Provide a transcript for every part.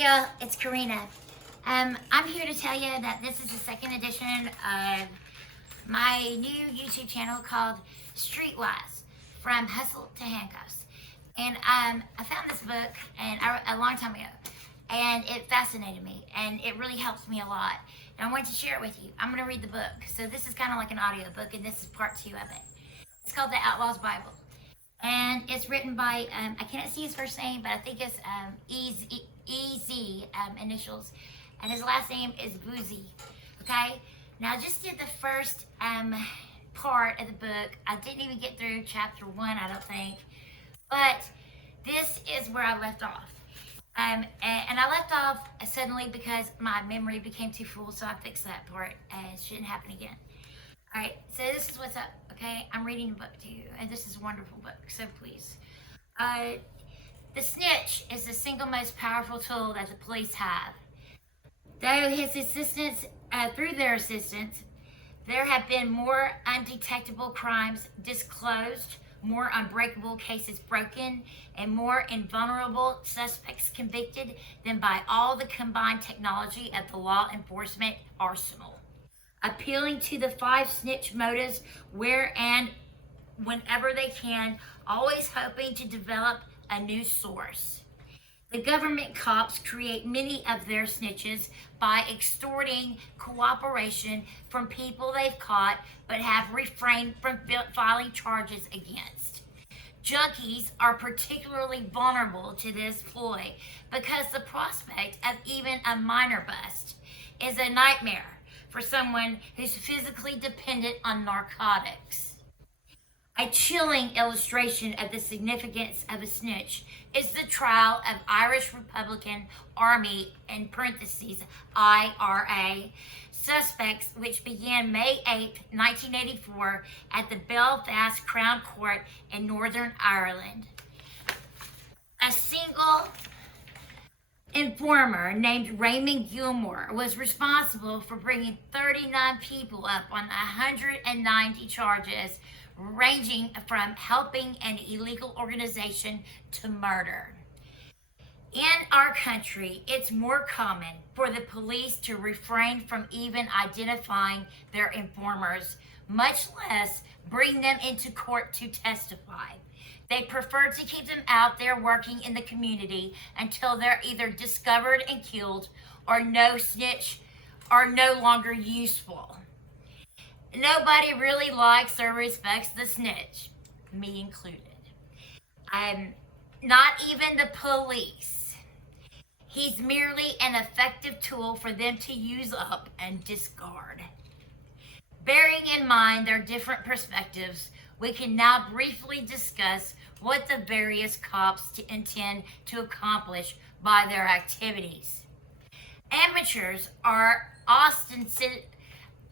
y'all, it's Corina. I'm here to tell you that this is the second edition of my new YouTube channel called Streetwise, From Hustle to Handcuffs. And I found this book a long time ago, and it fascinated me, and it really helps me a lot. And I wanted to share it with you. I'm going to read the book. So this is kind of like an audio book, and this is part 2 of it. It's called the Outlaws Bible. And it's written by, I can't see his first name, but I think it's EZ initials. And his last name is Boozy. Okay? Now, I just did the first part of the book. I didn't even get through chapter 1, I don't think. But this is where I left off. And I left off suddenly because my memory became too full, so I fixed that part. It shouldn't happen again. All right, so this is what's up, okay? I'm reading a book to you, and this is a wonderful book, so please. The snitch is the single most powerful tool that the police have. Though his assistance, through their assistance, there have been more undetectable crimes disclosed, more unbreakable cases broken, and more invulnerable suspects convicted than by all the combined technology of the law enforcement arsenal. Appealing to the 5 snitch motives where and whenever they can, always hoping to develop a new source. The government cops create many of their snitches by extorting cooperation from people they've caught but have refrained from filing charges against. Junkies are particularly vulnerable to this ploy because the prospect of even a minor bust is a nightmare for someone who's physically dependent on narcotics. A chilling illustration of the significance of a snitch is the trial of Irish Republican Army, in parentheses, IRA, suspects, which began May 8, 1984 at the Belfast Crown Court in Northern Ireland. A single informer named Raymond Gilmore was responsible for bringing 39 people up on 190 charges, ranging from helping an illegal organization to murder. In our country, it's more common for the police to refrain from even identifying their informers, much less bring them into court to testify. They prefer to keep them out there working in the community until they're either discovered and killed or no snitch are no longer useful. Nobody really likes or respects the snitch, me included. Not even the police. He's merely an effective tool for them to use up and discard. Bearing in mind their different perspectives, we can now briefly discuss what the various cops intend to accomplish by their activities. Amateurs are ostensibly,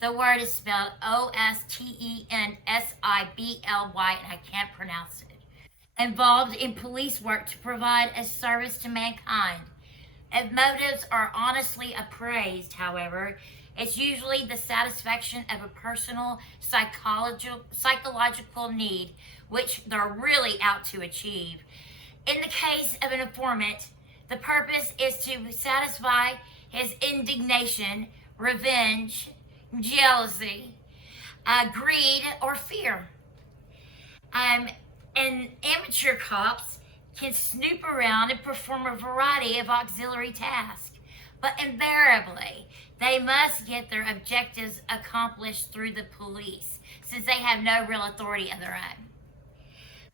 the word is spelled Ostensibly, and I can't pronounce it, involved in police work to provide a service to mankind. If motives are honestly appraised, however, it's usually the satisfaction of a personal psychological need, which they're really out to achieve. In the case of an informant, the purpose is to satisfy his indignation, revenge, jealousy, greed, or fear. And amateur cops can snoop around and perform a variety of auxiliary tasks, but invariably, they must get their objectives accomplished through the police, since they have no real authority of their own.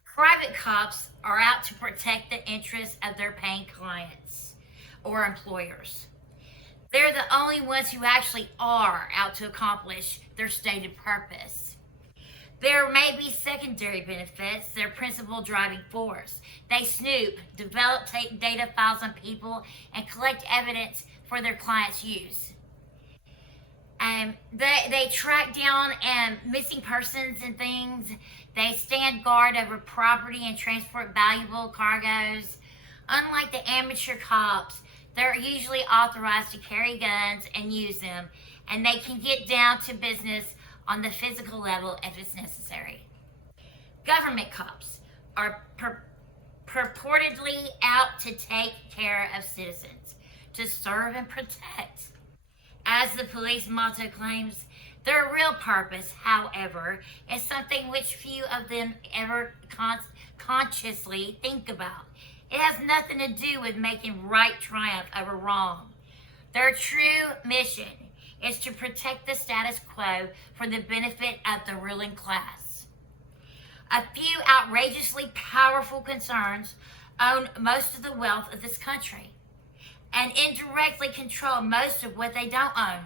Private cops are out to protect the interests of their paying clients or employers. They're the only ones who actually are out to accomplish their stated purpose. There may be secondary benefits, their principal driving force. They snoop, develop data files on people, and collect evidence for their clients' use. They track down missing persons and things. They stand guard over property and transport valuable cargoes. Unlike the amateur cops, they're usually authorized to carry guns and use them, and they can get down to business on the physical level if it's necessary. Government cops are purportedly out to take care of citizens. to serve and protect. As the police motto claims, their real purpose, however, is something which few of them ever consciously think about. It has nothing to do with making right triumph over wrong. Their true mission is to protect the status quo for the benefit of the ruling class. A few outrageously powerful concerns own most of the wealth of this country and indirectly control most of what they don't own.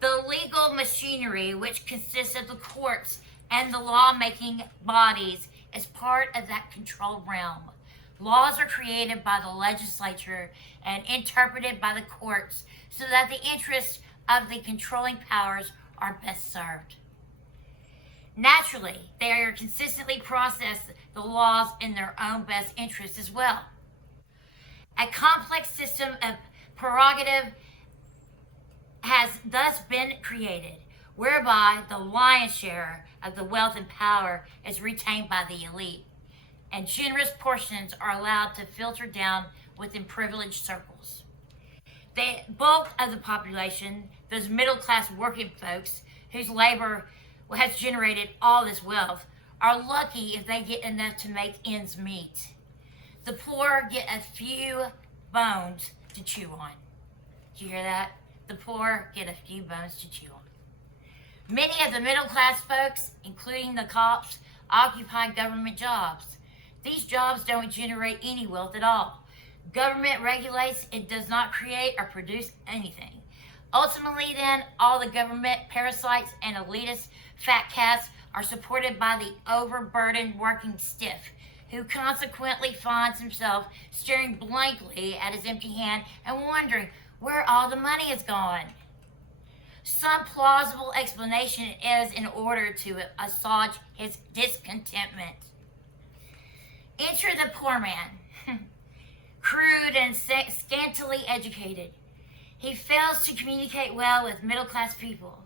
The legal machinery, which consists of the courts and the lawmaking bodies, is part of that control realm. Laws are created by the legislature and interpreted by the courts so that the interests of the controlling powers are best served. Naturally, they are consistently process the laws in their own best interests as well. A complex system of prerogative has thus been created, whereby the lion's share of the wealth and power is retained by the elite, and generous portions are allowed to filter down within privileged circles. The bulk of the population, those middle-class working folks whose labor has generated all this wealth, are lucky if they get enough to make ends meet. The poor get a few bones to chew on. Did you hear that? The poor get a few bones to chew on. Many of the middle-class folks, including the cops, occupy government jobs. These jobs don't generate any wealth at all. Government regulates, it does not create or produce anything. Ultimately, then, all the government parasites and elitist fat cats are supported by the overburdened working stiff, who consequently finds himself staring blankly at his empty hand and wondering where all the money is gone. Some plausible explanation is in order to assuage his discontentment. Enter the poor man, crude and scantily educated. He fails to communicate well with middle-class people.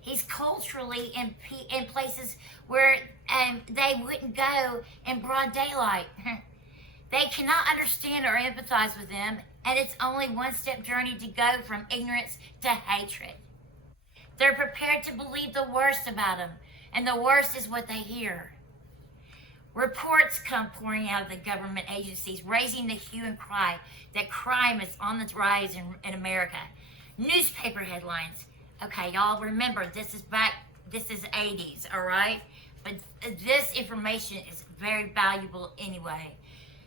He's culturally in places where they wouldn't go in broad daylight. They cannot understand or empathize with them, and it's only one-step journey to go from ignorance to hatred. They're prepared to believe the worst about them, and the worst is what they hear. Reports come pouring out of the government agencies, raising the hue and cry that crime is on the rise in America. Newspaper headlines. Okay, y'all remember, this is 80s, all right? But this information is very valuable anyway.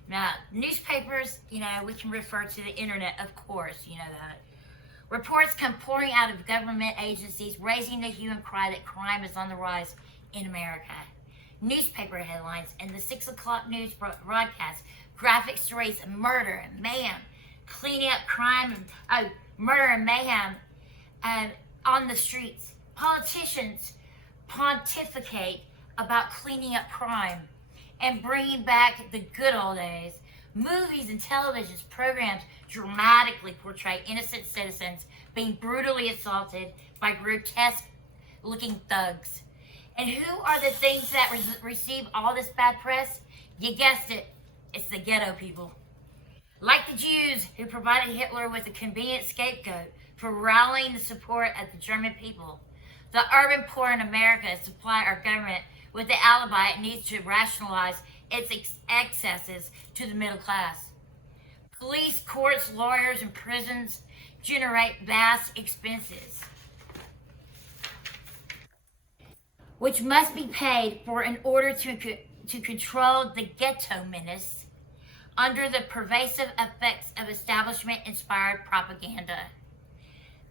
Now, newspapers, we can refer to the internet, of course, you know that. Reports come pouring out of government agencies, raising the hue and cry that crime is on the rise in America. Newspaper headlines and the 6 o'clock news broadcast, graphic stories of murder and mayhem, cleaning up crime, murder and mayhem on the streets. Politicians pontificate about cleaning up crime and bringing back the good old days. Movies and television programs dramatically portray innocent citizens being brutally assaulted by grotesque-looking thugs. And who are the things that receive all this bad press? You guessed it, it's the ghetto people. Like the Jews who provided Hitler with a convenient scapegoat for rallying the support of the German people. The urban poor in America supply our government with the alibi it needs to rationalize its excesses to the middle class. Police, courts, lawyers, and prisons generate vast expenses, which must be paid for in order to control the ghetto menace under the pervasive effects of establishment-inspired propaganda.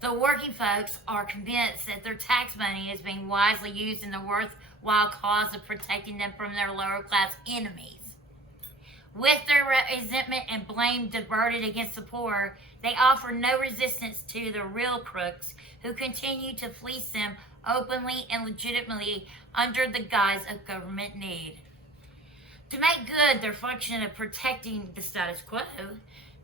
The working folks are convinced that their tax money is being wisely used in the worthwhile cause of protecting them from their lower-class enemies. With their resentment and blame diverted against the poor, they offer no resistance to the real crooks who continue to fleece them openly and legitimately under the guise of government need. To make good their function of protecting the status quo,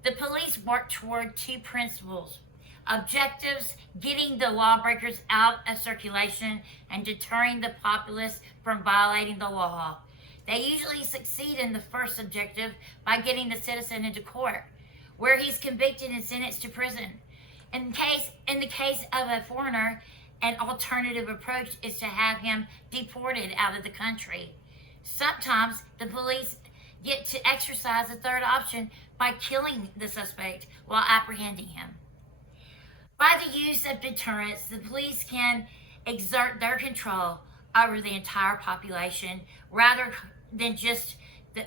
the police work toward two principles: objectives, getting the lawbreakers out of circulation and deterring the populace from violating the law. They usually succeed in the first objective by getting the citizen into court, where he's convicted and sentenced to prison. In the case of a foreigner, an alternative approach is to have him deported out of the country. Sometimes the police get to exercise a third option by killing the suspect while apprehending him. By the use of deterrence, the police can exert their control over the entire population rather than just the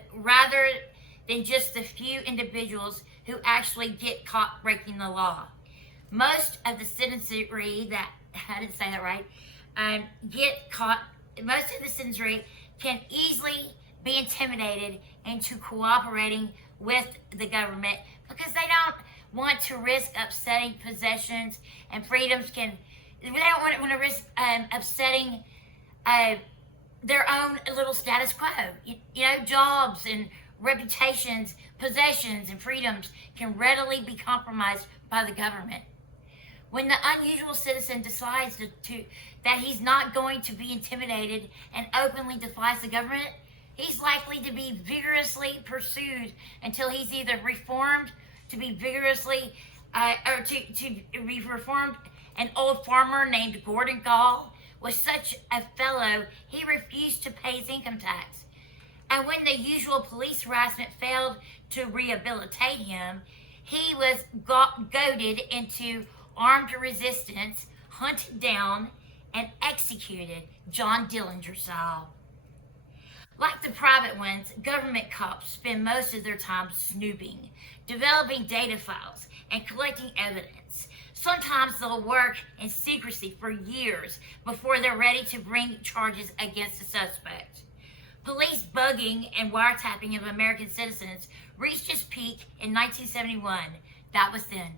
few individuals who actually get caught breaking the law. Most of the citizenry most of the citizenry can easily be intimidated into cooperating with the government because they don't want to risk upsetting possessions and freedoms. They don't want to risk upsetting their own little status quo. Jobs and reputations, possessions, and freedoms can readily be compromised by the government. When the unusual citizen decides that he's not going to be intimidated and openly defies the government, he's likely to be vigorously pursued until he's either reformed to be vigorously, or to be reformed. An old farmer named Gordon Gall was such a fellow, he refused to pay his income tax. And when the usual police harassment failed to rehabilitate him, he was goaded into armed resistance, hunted down, and executed, John Dillinger style. Like the private ones, government cops spend most of their time snooping, developing data files, and collecting evidence. Sometimes they'll work in secrecy for years before they're ready to bring charges against a suspect. Police bugging and wiretapping of American citizens reached its peak in 1971. That was then.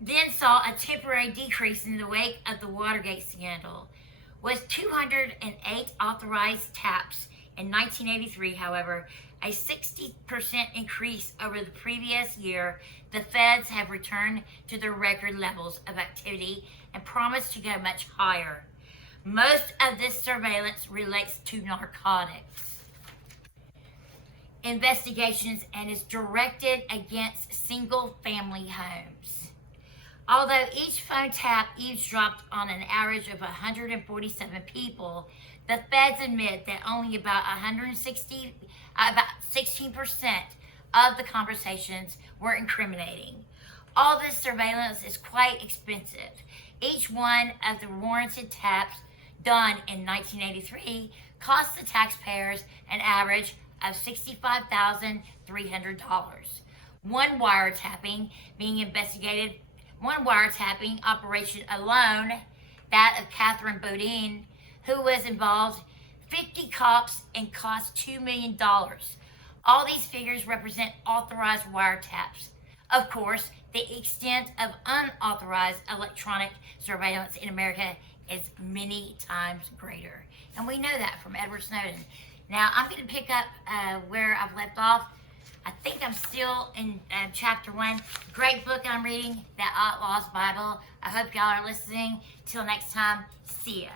Then saw a temporary decrease in the wake of the Watergate scandal. With 208 authorized taps in 1983, however, a 60% increase over the previous year, the feds have returned to their record levels of activity and promise to go much higher. Most of this surveillance relates to narcotics investigations and is directed against single-family homes. Although each phone tap eavesdropped on an average of 147 people, the feds admit that only about 16% of the conversations were incriminating. All this surveillance is quite expensive. Each one of the warranted taps done in 1983 cost the taxpayers an average of $65,300. One wiretapping operation alone, that of Catherine Bodine, who was involved, 50 cops and cost $2 million. All these figures represent authorized wiretaps. Of course, the extent of unauthorized electronic surveillance in America is many times greater. And we know that from Edward Snowden. Now, I'm going to pick up where I've left off. I think I'm still in chapter 1. Great book I'm reading, the Outlaws Bible. I hope y'all are listening. Till next time, see ya.